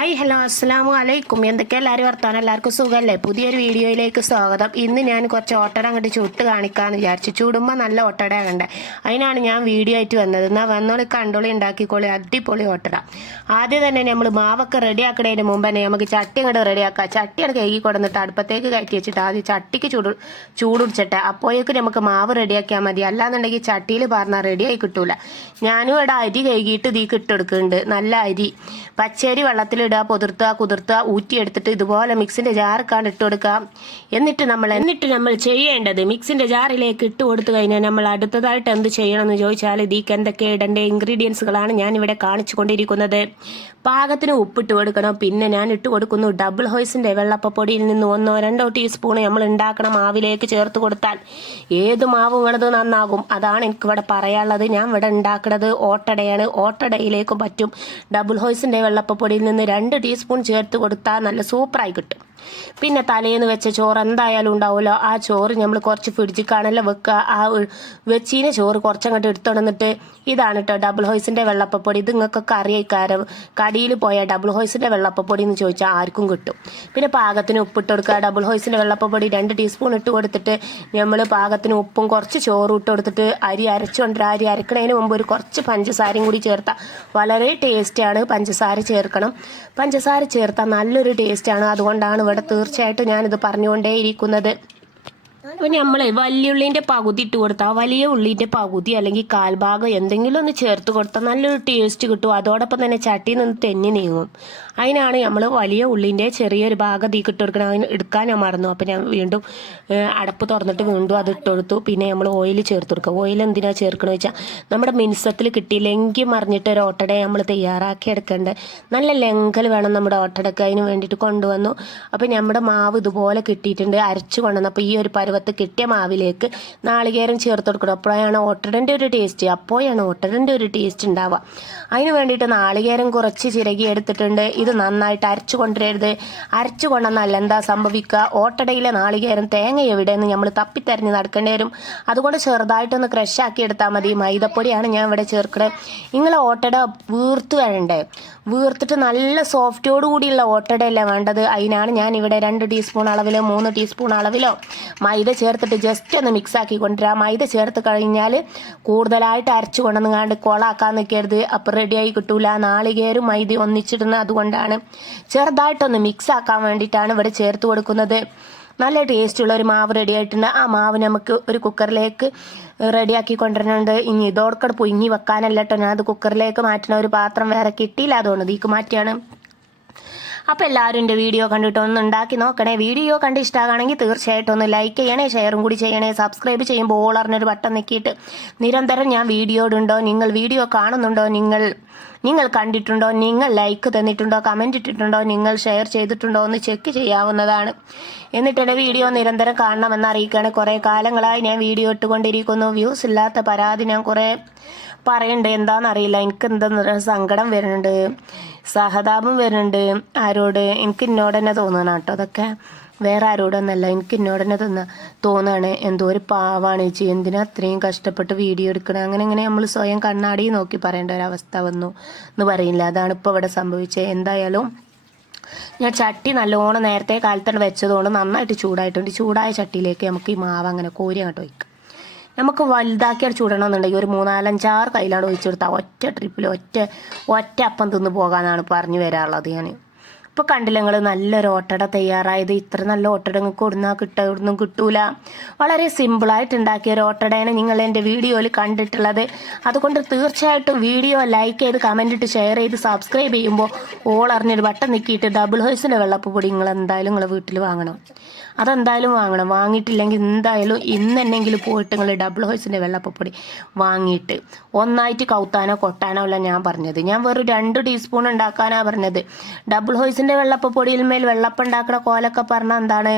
Hi hello അസ്സാമു അലൈക്കും. എന്തൊക്കെ എല്ലാവരും വർത്താനം? എല്ലാവർക്കും സുഖമല്ലേ പുതിയൊരു വീഡിയോയിലേക്ക് സ്വാഗതം. ഇന്ന് ഞാൻ കുറച്ച് ഓട്ടട അങ്ങോട്ട് ചുട്ട് കാണിക്കാമെന്ന് വിചാരിച്ചു. ചൂടുമ്പോൾ നല്ല ഓട്ടട ആകണ്ടേ അതിനാണ് ഞാൻ വീഡിയോ ആയിട്ട് വന്നത്. എന്നാൽ വന്നോളി കണ്ടോളി ഉണ്ടാക്കിക്കോളി അടിപൊളി ഓട്ടട. ആദ്യം തന്നെ നമ്മൾ മാവൊക്കെ റെഡിയാക്കണതിന് മുമ്പ് തന്നെ നമുക്ക് ചട്ടി അങ്ങോട്ട് റെഡിയാക്കാം. ചട്ടി അങ്ങോട്ട് കഴുകി കൊടുന്നിട്ട് അടുപ്പത്തേക്ക് കയറ്റി വെച്ചിട്ട് ആദ്യം ചട്ടിക്ക് ചൂട് ചൂടുടിച്ചിട്ട് അപ്പോഴേക്ക് നമുക്ക് മാവ് റെഡിയാക്കിയാൽ മതി. അല്ലാന്നുണ്ടെങ്കിൽ ചട്ടിയിൽ പറഞ്ഞാൽ റെഡിയായി കിട്ടൂല. ഞാനും ഇവിടെ അരി കഴുകിയിട്ട് ഇതീ ഇട്ടെടുക്കുന്നുണ്ട് നല്ല അരി. പച്ചരി വെള്ളത്തിലിടുക പൊതിർത്തുക കുതിർത്തുക ഊറ്റിയെടുത്തിട്ട് ഇതുപോലെ മിക്സിന്റെ ജാർക്കാണ്ട് ഇട്ട് കൊടുക്കാം എന്നിട്ട് നമ്മൾ എന്നിട്ട് നമ്മൾ ചെയ്യേണ്ടത് മിക്സിന്റെ ജാറിലേക്ക് ഇട്ട് കൊടുത്തു കഴിഞ്ഞാൽ നമ്മൾ അടുത്തതായിട്ട് എന്ത് ചെയ്യണം എന്ന് ചോദിച്ചാൽ ഇതിക്ക് എന്തൊക്കെ ഇടേണ്ട ഇൻഗ്രീഡിയൻസുകളാണ് ഞാൻ ഇവിടെ കാണിച്ചു കൊണ്ടിരിക്കുന്നത്. പാകത്തിന് ഉപ്പിട്ട് കൊടുക്കണം. പിന്നെ ഞാൻ ഇട്ട് കൊടുക്കുന്നു ഡബിൾ ഹോയ്സിന്റെ വെള്ളപ്പപ്പൊടിയിൽ നിന്ന് ഒന്നോ രണ്ടോ ടീസ്പൂൺ നമ്മൾ ഉണ്ടാക്കണം മാവിലേക്ക് ചേർത്ത് കൊടുത്താൽ. ഏത് മാവ് വേണത് നന്നാകും? അതാണ് എനിക്ക് ഇവിടെ പറയാനുള്ളത്. ഞാൻ ഇവിടെ ഉണ്ടാക്കുന്നത് ഓട്ടടയാണ്. ഓട്ടടയിലേക്ക് പറ്റും. ഡബിൾ ഹോയ്സിന്റെ വെള്ളപ്പപ്പൊടിയിൽ നിന്ന് രണ്ട് ടീസ്പൂൺ ചേർത്ത് കൊടുത്താൽ നല്ല സൂപ്പറായി കിട്ടും. പിന്നെ തലേന്ന് വെച്ച ചോറ് എന്തായാലും ഉണ്ടാവുമല്ലോ ആ ചോറ് നമ്മൾ കുറച്ച് ഫ്രിഡ്ജിൽ കാണല്ലോ വെക്കുക ആ വെച്ചീന ചോറ് കുറച്ചങ്ങോട്ട് എടുത്തുകൊണ്ടിട്ട് ഇതാണ് കേട്ടോ ഡബിൾ ഹോയ്സിന്റെ വെള്ളപ്പൊടി ഇത് നിങ്ങൾക്കൊക്കെ അറിയിക്കാരം കടിയിൽ പോയ ഡബിൾ ഹോയ്സിന്റെ വെള്ളപ്പൊടി എന്ന് ചോദിച്ചാൽ ആർക്കും കിട്ടും. പിന്നെ പാകത്തിന് ഉപ്പിട്ട് കൊടുക്കുക ഡബിൾ ഹോയ്സിന്റെ വെള്ളപ്പൊടി രണ്ട് ടീസ്പൂൺ ഇട്ട് കൊടുത്തിട്ട് നമ്മൾ പാകത്തിന് ഉപ്പും കുറച്ച് ചോറും ഇട്ട് കൊടുത്തിട്ട് അരി അരച്ചുകൊണ്ട് അരി അരക്കണതിന് മുമ്പ് ഒരു കുറച്ച് പഞ്ചസാരയും കൂടി ചേർത്താൽ വളരെ ടേസ്റ്റാണ് പഞ്ചസാര ചേർക്കണം. പഞ്ചസാര ചേർത്താൽ നല്ലൊരു ടേസ്റ്റാണ് അതുകൊണ്ടാണ് ഇവിടെ തീർച്ചയായിട്ടും ഞാനിത് പറഞ്ഞുകൊണ്ടേയിരിക്കുന്നത്. അപ്പോൾ വലിയ വലിയുള്ളിന്റെ പകുതി ഇട്ട് കൊടുത്താൽ വലിയ ഉള്ളിന്റെ പകുതി അല്ലെങ്കിൽ കാൽഭാഗം എന്തെങ്കിലും ഒന്ന് ചേർത്ത് കൊടുത്താൽ നല്ലൊരു ടേസ്റ്റ് കിട്ടും. അതോടൊപ്പം തന്നെ ചട്ടിയിൽ നിന്ന് തെന്നി നീങ്ങും. അതിനാണ് നമ്മൾ വലിയ ഉള്ളിന്റെ ചെറിയൊരു ഭാഗം തീ കിട്ട് കൊടുക്കണം അതിന് എടുക്കാൻ ഞാൻ മറന്നു. അപ്പോൾ ഞാൻ വീണ്ടും അടപ്പ് തുറന്നിട്ട് വീണ്ടും അത് ഇട്ട് കൊടുത്തു. പിന്നെ നമ്മൾ ഓയിൽ ചേർത്ത് കൊടുക്കുക. ഓയിൽ എന്തിനാണ് ചേർക്കണമെന്ന് വെച്ചാൽ നമ്മുടെ മിനുസത്തിൽ കിട്ടിയില്ലെങ്കിൽ മറിഞ്ഞിട്ട് ഒരു ഓട്ടട നമ്മൾ തയ്യാറാക്കി എടുക്കേണ്ടത്. നല്ല ലെങ്കൽ വേണം നമ്മുടെ ഓട്ടടക്ക്. അതിന് വേണ്ടിയിട്ട് കൊണ്ടുവന്നു. അപ്പോൾ നമ്മുടെ മാവ് ഇതുപോലെ കിട്ടിയിട്ടുണ്ട്. അരച്ചു കൊണ്ടുവന്നു. അപ്പോൾ ഈ ഒരു പരുവത്ത് കിട്ടിയ മാവിലേക്ക് നാളികേരം ചേർത്ത് കൊടുക്കണം അപ്പോഴാണ് ഓട്ടടന്റെ ഒരു ടേസ്റ്റ് അപ്പോഴാണ് ഓട്ടടന്റെ ഒരു ടേസ്റ്റ് ഉണ്ടാവുക. അതിന് വേണ്ടിയിട്ട് നാളികേരം കുറച്ച് ചിരകി എടുത്തിട്ടുണ്ട്. ഇത് നന്നായിട്ട് അരച്ചു കൊണ്ടുവരരുത്. അരച്ചു കൊണ്ടുവന്നാൽ എന്താ സംഭവിക്കുക? ഓട്ടടയിലെ നാളികേരം തേങ്ങ എവിടെയെന്ന് നമ്മൾ തപ്പിത്തെരഞ്ഞ് നടക്കേണ്ടി വരും. അതുകൊണ്ട് ചെറുതായിട്ടൊന്ന് ക്രഷാക്കി എടുത്താൽ മതി. മൈദപ്പൊടിയാണ് ഞാൻ ഇവിടെ ചേർക്കുന്നത് നിങ്ങൾ ഓട്ടട വീർത്ത് വരണ്ടേ? വീർത്തിട്ട് നല്ല സോഫ്റ്റോട് കൂടിയുള്ള ഓട്ടടയല്ലേ വേണ്ടത്? അതിനാണ് ഞാൻ ഇവിടെ രണ്ട് ടീസ്പൂൺ അളവിലോ മൂന്ന് ടീസ്പൂൺ അളവിലോ മൈദ ചേർത്തിട്ട് ജസ്റ്റ് ഒന്ന് മിക്സ് ആക്കി കൊണ്ടുവരാം. മൈദ ചേർത്ത് കഴിഞ്ഞാൽ കൂടുതലായിട്ട് അരച്ചു കൊണ്ടുവന്നുകാണ്ട് കൊളാക്കാൻ നിൽക്കരുത് അപ്പം റെഡിയായി കിട്ടൂല. നാളികേരും മൈദ ഒന്നിച്ചിടുന്നത് അതുകൊണ്ടാണ്. ചെറുതായിട്ടൊന്ന് മിക്സ് ആക്കാൻ വേണ്ടിയിട്ടാണ് ഇവിടെ ചേർത്ത് കൊടുക്കുന്നത്. നല്ല ടേസ്റ്റുള്ള ഒരു മാവ് റെഡി ആയിട്ടുണ്ട്. ആ മാവ് നമുക്ക് ഒരു കുക്കറിലേക്ക് റെഡിയാക്കി കൊണ്ടുവരുന്നുണ്ട്. ഇനി ഇതോടൊക്കെ പൊങ്ങി വെക്കാനല്ല അത് കുക്കറിലേക്ക് മാറ്റുന്ന ഒരു പാത്രം വേറെ കിട്ടിയില്ല. അതുകൊണ്ട് ഇതിക്ക് മാറ്റിയാണ്. അപ്പോൾ എല്ലാവരും എന്റെ വീഡിയോ കണ്ടിട്ട് ഒന്ന് ഉണ്ടാക്കി നോക്കണേ. വീഡിയോ കണ്ട് ഇഷ്ടമാണെങ്കിൽ തീർച്ചയായിട്ടും ഒന്ന് ലൈക്ക് ചെയ്യണേ ഷെയറും കൂടി ചെയ്യണേ സബ്സ്ക്രൈബ് ചെയ്യുമ്പോൾ ഓളറിനൊരു ബട്ടൺ നിൽക്കിയിട്ട് നിരന്തരം ഞാൻ വീഡിയോ ഇടുണ്ടോ നിങ്ങൾ വീഡിയോ കാണുന്നുണ്ടോ? നിങ്ങൾ നിങ്ങൾ കണ്ടിട്ടുണ്ടോ? നിങ്ങൾ ലൈക്ക് തന്നിട്ടുണ്ടോ? കമന്റ് ഇട്ടിട്ടുണ്ടോ? നിങ്ങൾ ഷെയർ ചെയ്തിട്ടുണ്ടോ? എന്ന് ചെക്ക് ചെയ്യാവുന്നതാണ്. എന്നിട്ട് എന്റെ വീഡിയോ നിരന്തരം കാണണമെന്ന് അറിയിക്കുകയാണ്. കുറേ കാലങ്ങളായി ഞാൻ വീഡിയോ ഇട്ടുകൊണ്ടിരിക്കുന്നു. വ്യൂസ് ഇല്ലാത്ത പരാതി ഞാൻ കുറേ പറയണ്ട് എന്താണെന്നറിയില്ല എനിക്ക് എന്താ സങ്കടം വരുന്നുണ്ട്. സഹതാപം വരുന്നുണ്ട്. ആരോട്? എനിക്ക് എന്നോട് തന്നെ തോന്നണം കേട്ടോ അതൊക്കെ. വേറെ ആരോടൊന്നല്ല എനിക്ക് എന്നോട് തന്നെ തന്ന തോന്നുകയാണ്. എന്തോ ഒരു പാവാണ് ചേച്ചി. എന്തിനാ അത്രയും കഷ്ടപ്പെട്ട് വീഡിയോ എടുക്കണം? അങ്ങനെ ഇങ്ങനെ നമ്മൾ സ്വയം കണ്ണാടി നോക്കി പറയേണ്ട ഒരു അവസ്ഥ വന്നു എന്ന് പറയില്ല. അതാണ് ഇപ്പോൾ ഇവിടെ സംഭവിച്ചത്. എന്തായാലും ഞാൻ ചട്ടി നല്ലോണം നേരത്തെ കാലത്താണ് വെച്ചതുകൊണ്ട് നന്നായിട്ട് ചൂടായിട്ടുണ്ട്. ചൂടായ ചട്ടിയിലേക്ക് നമുക്ക് ഈ മാവ് അങ്ങനെ കോരി അങ്ങോട്ട് വയ്ക്കാം നമുക്ക് വലുതാക്കി അടിച്ചു വിടണം എന്നുണ്ടെങ്കിൽ ഒരു മൂന്നാലഞ്ചാറ് കയ്യിലാണ് ഒഴിച്ചു കൊടുത്താൽ ഒറ്റ ട്രിപ്പിൽ ഒറ്റ ഒറ്റ അപ്പം തിന്ന് പോകാനാണ് പറഞ്ഞു വരാറുള്ളത് ഞാൻ ഇപ്പോൾ കണ്ടില്ല നിങ്ങൾ നല്ലൊരു ഓട്ടട തയ്യാറായത്. ഇത്ര നല്ല ഓട്ടട നിങ്ങൾക്ക് ഇവിടുന്ന് കിട്ട ഇവിടുന്നും കിട്ടൂല. വളരെ സിമ്പിളായിട്ട് ഉണ്ടാക്കിയ ഒരു ഓട്ടടയാണ് നിങ്ങൾ എന്റെ വീഡിയോയിൽ കണ്ടിട്ടുള്ളത്. അതുകൊണ്ട് തീർച്ചയായിട്ടും വീഡിയോ ലൈക്ക് ചെയ്ത് കമന്റ് ഇട്ട് ഷെയർ ചെയ്ത് സബ്സ്ക്രൈബ് ചെയ്യുമ്പോൾ ഓൾ അറിഞ്ഞൊരു ബട്ടൺ നിൽക്കിയിട്ട് ഡബിൾ ഹോഴ്സിന്റെ വെള്ളപ്പ് പൊടി നിങ്ങൾ എന്തായാലും നിങ്ങളെ വീട്ടിൽ വാങ്ങണം. അതെന്തായാലും വാങ്ങണം. വാങ്ങിയിട്ടില്ലെങ്കിൽ എന്തായാലും ഇന്ന് എന്നെങ്കിലും പോയിട്ട് നിങ്ങൾ ഡബിൾ ഹോഴ്സിന്റെ വെള്ളപ്പൊടി വാങ്ങിയിട്ട് ഒന്നായിട്ട് കൗത്താനോ കൊട്ടാനോ അല്ല ഞാൻ പറഞ്ഞത്. ഞാൻ വെറും രണ്ട് ടീസ്പൂൺ ഉണ്ടാക്കാനാണ് പറഞ്ഞത്. ഡബിൾ ഹോയ്സിന്റെ വെള്ളപ്പപ്പൊടിയിൽ മേൽ വെള്ളപ്പം ഉണ്ടാക്കുന്ന കോലൊക്കെ പറഞ്ഞാൽ എന്താണ്?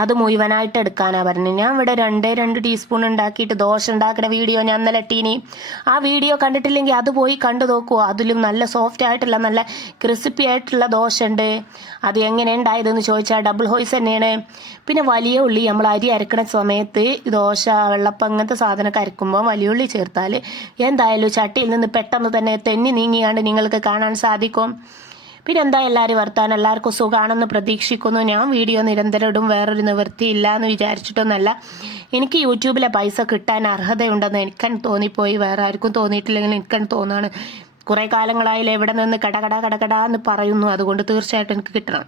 അത് മുഴുവനായിട്ട് എടുക്കാനാണ് പറഞ്ഞത് ഞാൻ ഇവിടെ രണ്ട് രണ്ട് ടീസ്പൂൺ ഉണ്ടാക്കിയിട്ട് ദോശ ഉണ്ടാക്കുന്ന വീഡിയോ ഞാൻ ഇന്നലെ ഇട്ടീനി. ആ വീഡിയോ കണ്ടിട്ടില്ലെങ്കിൽ അത് പോയി കണ്ടു നോക്കുമോ അതിലും നല്ല സോഫ്റ്റ് ആയിട്ടുള്ള നല്ല ക്രിസ്പി ആയിട്ടുള്ള ദോശ ഉണ്ട് അത് എങ്ങനെ ഉണ്ടായതെന്ന് ചോദിച്ചാൽ ഡബിൾ ഹോയ്സ് തന്നെയാണ്. പിന്നെ വലിയ ഉള്ളി നമ്മൾ അരി അരക്കണ സമയത്ത് ദോശ വെള്ളപ്പം അങ്ങനത്തെ സാധനമൊക്കെ അരക്കുമ്പോൾ വലിയ ഉള്ളി ചേർത്താൽ എന്തായാലും ചട്ടിയിൽ നിന്ന് പെട്ടെന്ന് തന്നെ തെന്നി നീങ്ങിയാണ്ട് നിങ്ങൾക്ക് കാണാൻ സാധിക്കും. പിന്നെ എന്താ എല്ലാവരും വർത്താനം? എല്ലാവർക്കും സുഖമാണെന്ന് പ്രതീക്ഷിക്കുന്നു. ഞാൻ വീഡിയോ നിരന്തരം ഇടും വേറൊരു നിവൃത്തിയില്ല എന്ന് വിചാരിച്ചിട്ടൊന്നല്ല. എനിക്ക് യൂട്യൂബിലെ പൈസ കിട്ടാൻ അർഹതയുണ്ടെന്ന് എനിക്കൻ തോന്നിപ്പോയി. വേറെ ആർക്കും തോന്നിയിട്ടില്ലെങ്കിൽ എനിക്കൻ തോന്നുകയാണ് കുറേ കാലങ്ങളായാലും എവിടെ നിന്ന് കടകട കടകട എന്ന് പറയുന്നു. അതുകൊണ്ട് തീർച്ചയായിട്ടും എനിക്ക് കിട്ടണം.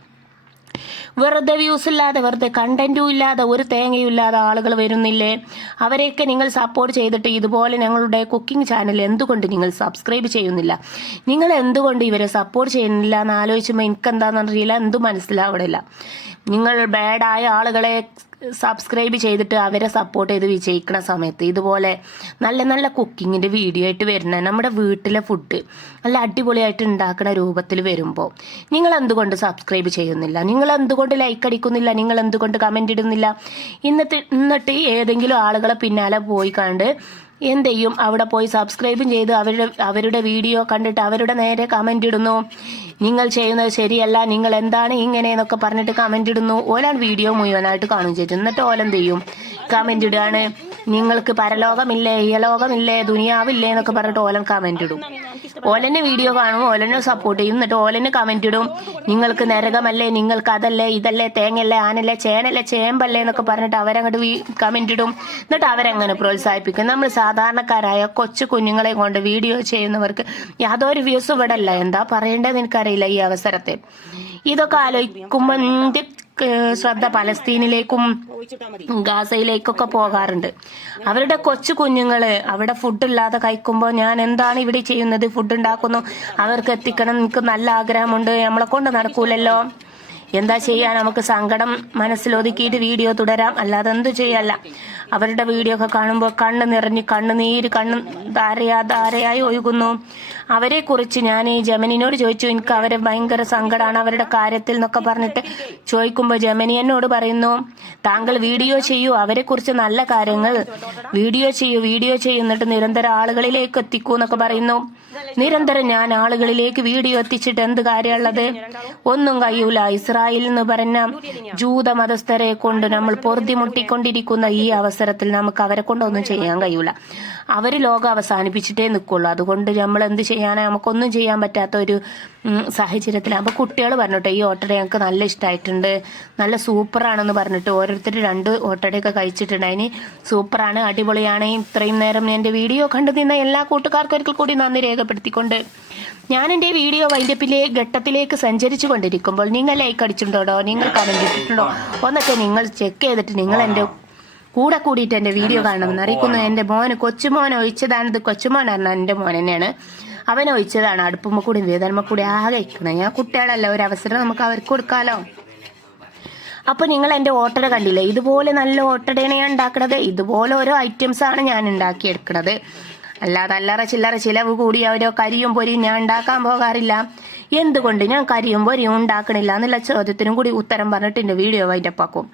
വെറുതെ വ്യൂസ് ഇല്ലാതെ വെറുതെ കണ്ടന്റും ഇല്ലാതെ ഒരു തേങ്ങയും ഇല്ലാതെ ആളുകൾ വരുന്നില്ലേ? അവരെയൊക്കെ നിങ്ങൾ സപ്പോർട്ട് ചെയ്തിട്ട് ഇതുപോലെ ഞങ്ങളുടെ കുക്കിംഗ് ചാനൽ എന്തുകൊണ്ട് നിങ്ങൾ സബ്സ്ക്രൈബ് ചെയ്യുന്നില്ല? നിങ്ങൾ എന്തുകൊണ്ട് ഇവരെ സപ്പോർട്ട് ചെയ്യുന്നില്ല എന്ന് ആലോചിച്ചുമ്പോൾ എനിക്കെന്താണെന്ന് അറിയില്ല എന്തും മനസ്സിലാവണില്ല. നിങ്ങൾ ബാഡായ ആളുകളെ സബ്സ്ക്രൈബ് ചെയ്തിട്ട് അവരെ സപ്പോർട്ട് ചെയ്ത് വിജയിക്കണ സമയത്ത് ഇതുപോലെ നല്ല നല്ല കുക്കിങ്ങിന്റെ വീഡിയോ ആയിട്ട് വരുന്ന നമ്മുടെ വീട്ടിലെ ഫുഡ് നല്ല അടിപൊളിയായിട്ട് ഉണ്ടാക്കുന്ന രൂപത്തിൽ വരുമ്പോൾ നിങ്ങൾ എന്തുകൊണ്ട് സബ്സ്ക്രൈബ് ചെയ്യുന്നില്ല? നിങ്ങൾ എന്തുകൊണ്ട് ലൈക്ക് അടിക്കുന്നില്ല? നിങ്ങൾ എന്തുകൊണ്ട് കമന്റ് ഇടുന്നില്ല? ഇന്നത്തെ ഇന്നിട്ട് ഏതെങ്കിലും ആളുകളെ പിന്നാലെ പോയി കണ്ട് എന്ത് ചെയ്യും? അവിടെ പോയി സബ്സ്ക്രൈബും ചെയ്ത് അവരുടെ അവരുടെ വീഡിയോ കണ്ടിട്ട് അവരുടെ നേരെ കമന്റ് ഇടുന്നു. നിങ്ങൾ ചെയ്യുന്നത് ശരിയല്ല. നിങ്ങൾ എന്താണ് ഇങ്ങനെ എന്നൊക്കെ പറഞ്ഞിട്ട് കമന്റ് ഇടുന്നു. ഓലാൻ വീഡിയോ മുഴുവനായിട്ട് കാണും ചെയ്തു എന്നിട്ട് ഓലെന്ത് ചെയ്യും? കമന്റ് ഇടുകയാണ്. നിങ്ങൾക്ക് പരലോകമില്ലേ ഇയലോകമില്ലേ ദുനിയാവില്ലേ എന്നൊക്കെ പറഞ്ഞിട്ട് ഓലൻ കമന്റ് ഇടും. ഓലനെ വീഡിയോ കാണും ഓലനെ സപ്പോർട്ട് ചെയ്യും. എന്നിട്ട് ഓലന് കമന്റ് ഇടും. നിങ്ങൾക്ക് നരകമല്ലേ നിങ്ങൾക്ക് അതല്ലേ ഇതല്ലേ തേങ്ങല്ലേ ആനല്ലേ ചേനല്ലേ ചേമ്പല്ലേ എന്നൊക്കെ പറഞ്ഞിട്ട് അവരങ്ങോട്ട് കമന്റ് ഇടും. എന്നിട്ട് അവരങ്ങനെ പ്രോത്സാഹിപ്പിക്കും. നമ്മൾ സാധാരണക്കാരായ കൊച്ചു കുഞ്ഞുങ്ങളെ കൊണ്ട് വീഡിയോ ചെയ്യുന്നവർക്ക് യാതൊരു വ്യൂസും ഇവിടെ അല്ല എന്താ പറയേണ്ടതെന്ന് എനിക്കറിയില്ല ഈ അവസരത്തിൽ ഇതൊക്കെ ആലോചിക്കുമ്പോൾ ഏഹ്, ശ്രദ്ധ പലസ്തീനിലേക്കും ഗാസയിലേക്കൊക്കെ പോകാറുണ്ട്. അവരുടെ കൊച്ചു കുഞ്ഞുങ്ങൾ അവിടെ ഫുഡ് ഇല്ലാതെ കഴിക്കുമ്പോൾ ഞാൻ എന്താണ് ഇവിടെ ചെയ്യുന്നത്? ഫുഡ് ഉണ്ടാക്കുന്നു. അവർക്ക് എത്തിക്കണം. എനിക്ക് നല്ല ആഗ്രഹമുണ്ട്. നമ്മളെ കൊണ്ട് നടക്കൂലല്ലോ. എന്താ ചെയ്യാൻ? നമുക്ക് സങ്കടം മനസ്സിലൊതുക്കിയിട്ട് വീഡിയോ തുടരാം. അല്ലാതെ എന്തു ചെയ്യല്ല. അവരുടെ വീഡിയോ ഒക്കെ കാണുമ്പോൾ കണ്ണ് നിറഞ്ഞ് കണ്ണുനീര് കണ്ണ് ധാരയാ ധാരയായി ഒഴുകുന്നു. അവരെ കുറിച്ച് ഞാൻ ഈ ജമനിനോട് ചോദിച്ചു. എനിക്ക് അവരെ ഭയങ്കര സങ്കടമാണ് അവരുടെ കാര്യത്തിൽ എന്നൊക്കെ പറഞ്ഞിട്ട് ചോദിക്കുമ്പോൾ ജമനി എന്നോട് പറയുന്നു താങ്കൾ വീഡിയോ ചെയ്യൂ. അവരെ കുറിച്ച് നല്ല കാര്യങ്ങൾ വീഡിയോ ചെയ്യൂ. വീഡിയോ ചെയ്യുന്നിട്ട് നിരന്തരം ആളുകളിലേക്ക് എത്തിക്കൂ എന്നൊക്കെ പറയുന്നു. നിരന്തരം ഞാൻ ആളുകളിലേക്ക് വീഡിയോ എത്തിച്ചിട്ട് എന്ത് കാര്യമുള്ളത്? ഒന്നും കഴിയൂല. ഇസ്രായേൽ എന്ന് പറഞ്ഞ ജൂത മതസ്ഥരെ കൊണ്ട് നമ്മൾ പൊറുതിമുട്ടിക്കൊണ്ടിരിക്കുന്ന ഈ അവസരത്തിൽ നമുക്ക് അവരെ കൊണ്ടൊന്നും ചെയ്യാൻ കഴിയൂല. അവർ ലോകം അവസാനിപ്പിച്ചിട്ടേ നിൽക്കുള്ളൂ അതുകൊണ്ട് നമ്മൾ എന്ത് ചെയ്യാനാ? നമുക്കൊന്നും ചെയ്യാൻ പറ്റാത്ത ഒരു സാഹചര്യത്തിലാണ് അപ്പോൾ കുട്ടികൾ പറഞ്ഞിട്ട് ഈ ഓട്ടട ഞങ്ങൾക്ക് നല്ല ഇഷ്ടമായിട്ടുണ്ട് നല്ല സൂപ്പറാണെന്ന് പറഞ്ഞിട്ട് ഓരോരുത്തർ രണ്ട് ഓട്ടടയൊക്കെ കഴിച്ചിട്ടുണ്ട് അതിന് സൂപ്പറാണ് അടിപൊളിയാണ്. ഇത്രയും നേരം എന്റെ വീഡിയോ കണ്ടു നിന്ന എല്ലാ കൂട്ടുകാർക്കും ഒരിക്കൽ കൂടി നന്ദി രേഖപ്പെടുത്തിക്കൊണ്ട് ഞാൻ എന്റെ വീഡിയോ വൈൻഡപ്പിലെ ഘട്ടത്തിലേക്ക് സഞ്ചരിച്ചു കൊണ്ടിരിക്കുമ്പോൾ നിങ്ങൾ ലൈക്ക് അടിച്ചിട്ടുണ്ടോ? നിങ്ങൾ കമന്റ് ഇട്ടിട്ടുണ്ടോ? ഒന്നൊക്കെ നിങ്ങൾ ചെക്ക് ചെയ്തിട്ട് നിങ്ങൾ എന്റെ കൂടെ കൂടിയിട്ട് എന്റെ വീഡിയോ കാണണമെന്ന് അറിയിക്കുന്നു. എന്റെ മോന് കൊച്ചുമോൻ ഒഴിച്ചതാണിത് പറഞ്ഞാൽ എന്റെ മോൻ തന്നെയാണ് അവൻ ഒഴിച്ചതാണ്. അടുപ്പുമ്മ കൂടി വേദനമ്മ കൂടി ആകെ ഇരിക്കണം ഞാൻ കുട്ടികളല്ല. ഒരു അവസരം നമുക്ക് അവർക്ക് കൊടുക്കാലോ. അപ്പൊ നിങ്ങൾ എന്റെ ഓട്ടട കണ്ടില്ലേ? ഇതുപോലെ നല്ല ഓട്ടടയാണ് ഞാൻ ഉണ്ടാക്കണത്. ഇതുപോലെ ഓരോ ഐറ്റംസ് ആണ് ഞാൻ ഉണ്ടാക്കിയെടുക്കണത്. അല്ലാതെ അല്ലറ ചില്ലറ ചിലവ് കൂടി അവരോ കരിയും പൊരിയും ഞാൻ ഉണ്ടാക്കാൻ പോകാറില്ല. എന്തുകൊണ്ട് ഞാൻ കരിയും പൊരിയും ഉണ്ടാക്കണില്ല എന്നുള്ള ചോദ്യത്തിനും കൂടി ഉത്തരം പറഞ്ഞിട്ട് എന്റെ വീഡിയോ വൈറ്റപ്പാക്കും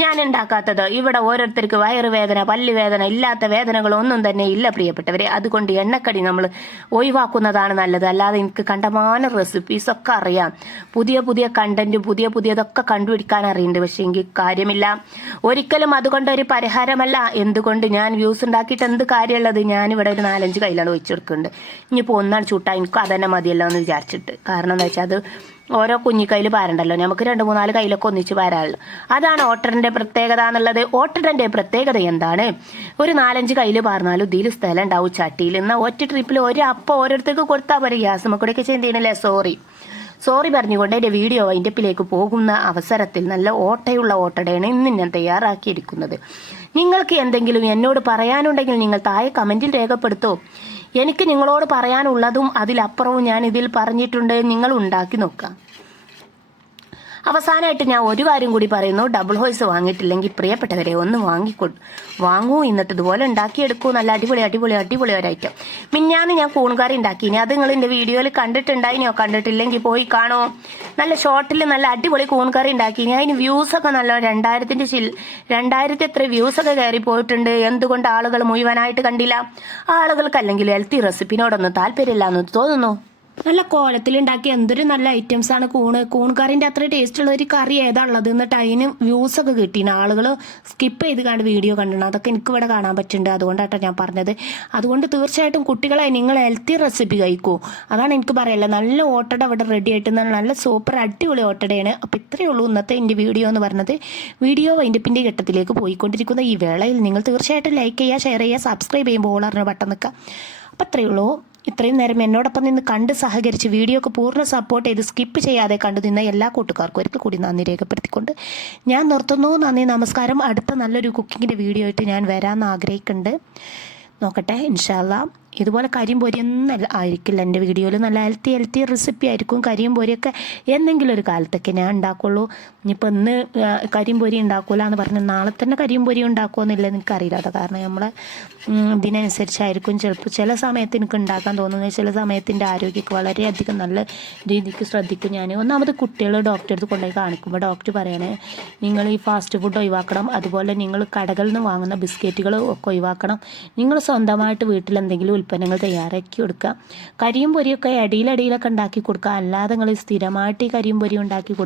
ഞാൻ ഉണ്ടാക്കാത്തത് ഇവിടെ ഓരോരുത്തർക്ക് വയറുവേദന പല്ലുവേദന ഇല്ലാത്ത വേദനകളൊന്നും തന്നെ ഇല്ല പ്രിയപ്പെട്ടവരെ. അതുകൊണ്ട് എണ്ണക്കടി നമ്മൾ ഒഴിവാക്കുന്നതാണ് നല്ലത്. അല്ലാതെ എനിക്ക് കണ്ടമാന റെസിപ്പീസ് ഒക്കെ അറിയാം. പുതിയ പുതിയ കണ്ടന്റ് പുതിയ പുതിയതൊക്കെ കണ്ടുപിടിക്കാൻ അറിയുന്നുണ്ട്. പക്ഷെ എനിക്ക് കാര്യമില്ല. ഒരിക്കലും അതുകൊണ്ട് ഒരു പരിഹാരമല്ല. എന്തുകൊണ്ട് ഞാൻ വ്യൂസ് ഉണ്ടാക്കിയിട്ട് എന്ത് കാര്യമുള്ളത് ഞാൻ ഇവിടെ ഒരു നാലഞ്ച് കയ്യിലാണ് വെച്ചു കൊടുക്കുന്നുണ്ട്. ഇനിയിപ്പോൾ ഒന്നാണ് ചൂട്ടാ. എനിക്ക് അതന്നെ മതിയല്ലോ എന്ന് വിചാരിച്ചിട്ട്. കാരണം എന്താ വെച്ചാൽ അത് ഓരോ കുഞ്ഞിക്കൈയിൽ പാരണ്ടല്ലോ? നമുക്ക് രണ്ട് മൂന്നാൽ കയ്യിലൊക്കെ ഒന്നിച്ച് പാരാനുള്ളൂ അതാണ് ഓട്ടറിന്റെ പ്രത്യേകത എന്നുള്ളത്. ഓട്ടറിന്റെ പ്രത്യേകത എന്താണ്? ഒരു നാലഞ്ച് കയ്യിൽ പാർന്നാലും ഇതിൽ സ്ഥലം ഉണ്ടാവും ചട്ടിയിൽ. എന്നാൽ ഒറ്റ ട്രിപ്പിൽ ഒരു അപ്പ ഓരോരുത്തർക്ക് കൊടുത്താൽ പോരെ ഗ്യാസ് നമുക്കൂടെയൊക്കെ ചെയ്യുന്നതിനല്ലേ സോറി സോറി പറഞ്ഞുകൊണ്ട് എന്റെ വീഡിയോ വൈൻഡപ്പിലേക്ക് പോകുന്ന അവസരത്തിൽ നല്ല ഓട്ടയുള്ള ഓട്ടടയാണ് ഇന്ന് ഞാൻ തയ്യാറാക്കിയിരിക്കുന്നത്. നിങ്ങൾക്ക് എന്തെങ്കിലും എന്നോട് പറയാനുണ്ടെങ്കിൽ നിങ്ങൾ താഴെ കമന്റിൽ രേഖപ്പെടുത്തൂ. എനിക്ക് നിങ്ങളോട് പറയാനുള്ളതും അതിലപ്പുറവും ഞാൻ ഇതിൽ പറഞ്ഞിട്ടുണ്ട്. നിങ്ങൾ ഉണ്ടാക്കി നോക്കാം അവസാനമായിട്ട് ഞാൻ ഒരു കാര്യം കൂടി പറയുന്നു. ഡബിൾ ഹോയ്സ് വാങ്ങിയിട്ടില്ലെങ്കിൽ പ്രിയപ്പെട്ടവരെ ഒന്ന് വാങ്ങിക്കൊ വാങ്ങൂ. എന്നിട്ട് ഇതുപോലെ ഉണ്ടാക്കിയെടുക്കൂ. നല്ല അടിപൊളി അടിപൊളി അടിപൊളി ഒരു ഐറ്റം മിന്നാന്ന് ഞാൻ ഉണ്ടാക്കി ഇനി അത് നിങ്ങൾ എന്റെ വീഡിയോയിൽ കണ്ടിട്ടുണ്ടായിനോ കണ്ടിട്ടില്ലെങ്കിൽ പോയി കാണോ. നല്ല ഷോർട്ടിൽ നല്ല അടിപൊളി കൂൺകറി ഉണ്ടാക്കിനി അതിന് വ്യൂസ് ഒക്കെ നല്ല രണ്ടായിരത്തിന്റെ ചിൽ രണ്ടായിരത്തി എത്ര വ്യൂസ് ഒക്കെ കയറി പോയിട്ടുണ്ട്. എന്തുകൊണ്ട് ആളുകൾ മുഴുവനായിട്ട് കണ്ടില്ല? ആളുകൾക്ക് അല്ലെങ്കിൽ ഹെൽത്തി റെസിപ്പിനോടൊന്നും താല്പര്യമില്ല എന്ന് തോന്നുന്നു. നല്ല കോലത്തിലുണ്ടാക്കിയ എന്തൊരു നല്ല ഐറ്റംസ് ആണ് കൂണ്. കൂൺ കറിന്റെ അത്ര ടേസ്റ്റ് ഉള്ള ഒരു കറി ഏതാ ഉള്ളത് എന്നിട്ട് അതിന് വ്യൂസ് ഒക്കെ കിട്ടീന്. ആളുകൾ സ്കിപ്പ് ചെയ്ത് കണ്ട് വീഡിയോ കണ്ടിട്ടുണ്ട് അതൊക്കെ എനിക്ക് ഇവിടെ കാണാൻ പറ്റുന്നുണ്ട്. അതുകൊണ്ടാട്ടോ ഞാൻ പറഞ്ഞത്. അതുകൊണ്ട് തീർച്ചയായിട്ടും കുട്ടികളെ നിങ്ങൾ ഹെൽത്തി റെസിപ്പി കഴിക്കൂ. അതാണ് എനിക്ക് പറയല്ല. നല്ല ഓട്ടട ഇവിടെ റെഡി ആയിട്ട് നല്ല സൂപ്പർ അടിപൊളി ഓട്ടടയാണ്. അപ്പോൾ ഇത്രയേ ഉള്ളൂ ഇന്നത്തെ എന്റെ വീഡിയോ എന്ന് പറഞ്ഞത്. വീഡിയോ വൈൻഡപ്പിന്റെ ഘട്ടത്തിലേക്ക് പോയിക്കൊണ്ടിരിക്കുന്ന. ഈ വേളയിൽ നിങ്ങൾ തീർച്ചയായിട്ടും ലൈക്ക് ചെയ്യുക ഷെയർ ചെയ്യുക സബ്സ്ക്രൈബ് ചെയ്യുമ്പോൾ ഓളറിന് ബട്ടൺ നിൽക്കുക. അപ്പോൾ അത്രയേ ഉള്ളൂ. ഇത്രയും നേരം എന്നോടൊപ്പം നിന്ന് കണ്ട് സഹകരിച്ച് വീഡിയോക്ക് പൂർണ സപ്പോർട്ട് ചെയ്ത് സ്കിപ്പ് ചെയ്യാതെ കണ്ടു നിന്ന എല്ലാ കൂട്ടുകാർക്കും ഒരിക്കൽ കൂടി നന്ദി രേഖപ്പെടുത്തിക്കൊണ്ട് ഞാൻ നിർത്തുന്നു. നന്ദി നമസ്കാരം. അടുത്ത നല്ലൊരു കുക്കിങ്ങിന്റെ വീഡിയോ ആയിട്ട് ഞാൻ വരാമെന്ന് ആഗ്രഹിക്കുന്നുണ്ട്. നോക്കട്ടെ ഇൻഷാല്ല ഇതുപോലെ കരിയും പൊരിയൊന്നും ആയിരിക്കില്ല. എന്റെ വീഡിയോയിൽ നല്ല ഹെൽത്തി ഹെൽത്തി റെസിപ്പി ആയിരിക്കും. കരിയും പൊരിയൊക്കെ എന്തെങ്കിലും ഒരു കാലത്തൊക്കെ ഞാൻ ഉണ്ടാക്കുള്ളൂ. ഇനിയിപ്പോൾ ഇന്ന് കരിയും പൊരി ഉണ്ടാക്കൂല എന്ന് പറഞ്ഞ് നാളെ തന്നെ കരിയും പൊരി ഉണ്ടാക്കുമെന്നില്ല എനിക്കറിയില്ല കേട്ടോ കാരണം നമ്മൾ ഇതിനനുസരിച്ചായിരിക്കും ചിലപ്പോൾ ചില സമയത്ത് എനിക്ക് ഉണ്ടാക്കാൻ തോന്നുന്നത് ചില സമയത്തിന്റെ ആരോഗ്യമൊക്കെ വളരെയധികം നല്ല രീതിക്ക് ശ്രദ്ധിക്കും ഞാൻ. ഒന്നാമത് കുട്ടികൾ ഡോക്ടറെ അടുത്ത് കൊണ്ടുപോയി കാണിക്കുമ്പോൾ ഡോക്ടർ പറയണേ നിങ്ങൾ ഈ ഫാസ്റ്റ് ഫുഡ് ഒഴിവാക്കണം. അതുപോലെ നിങ്ങൾ കടകളിൽ നിന്ന് വാങ്ങുന്ന ബിസ്ക്കറ്റുകൾ ഒക്കെ ഒഴിവാക്കണം. നിങ്ങൾ സ്വന്തമായിട്ട് വീട്ടിൽ എന്തെങ്കിലും ഉൽപ്പന്നങ്ങൾ തയ്യാറാക്കി കൊടുക്കുക. കരിയും പൊരിയൊക്കെ അടിയിലടിയിലൊക്കെ ഉണ്ടാക്കി കൊടുക്കുക. അല്ലാതെ നിങ്ങൾ സ്ഥിരമായിട്ട് ഈ കരിയും പൊരി ഉണ്ടാക്കി കൊടുക്കുക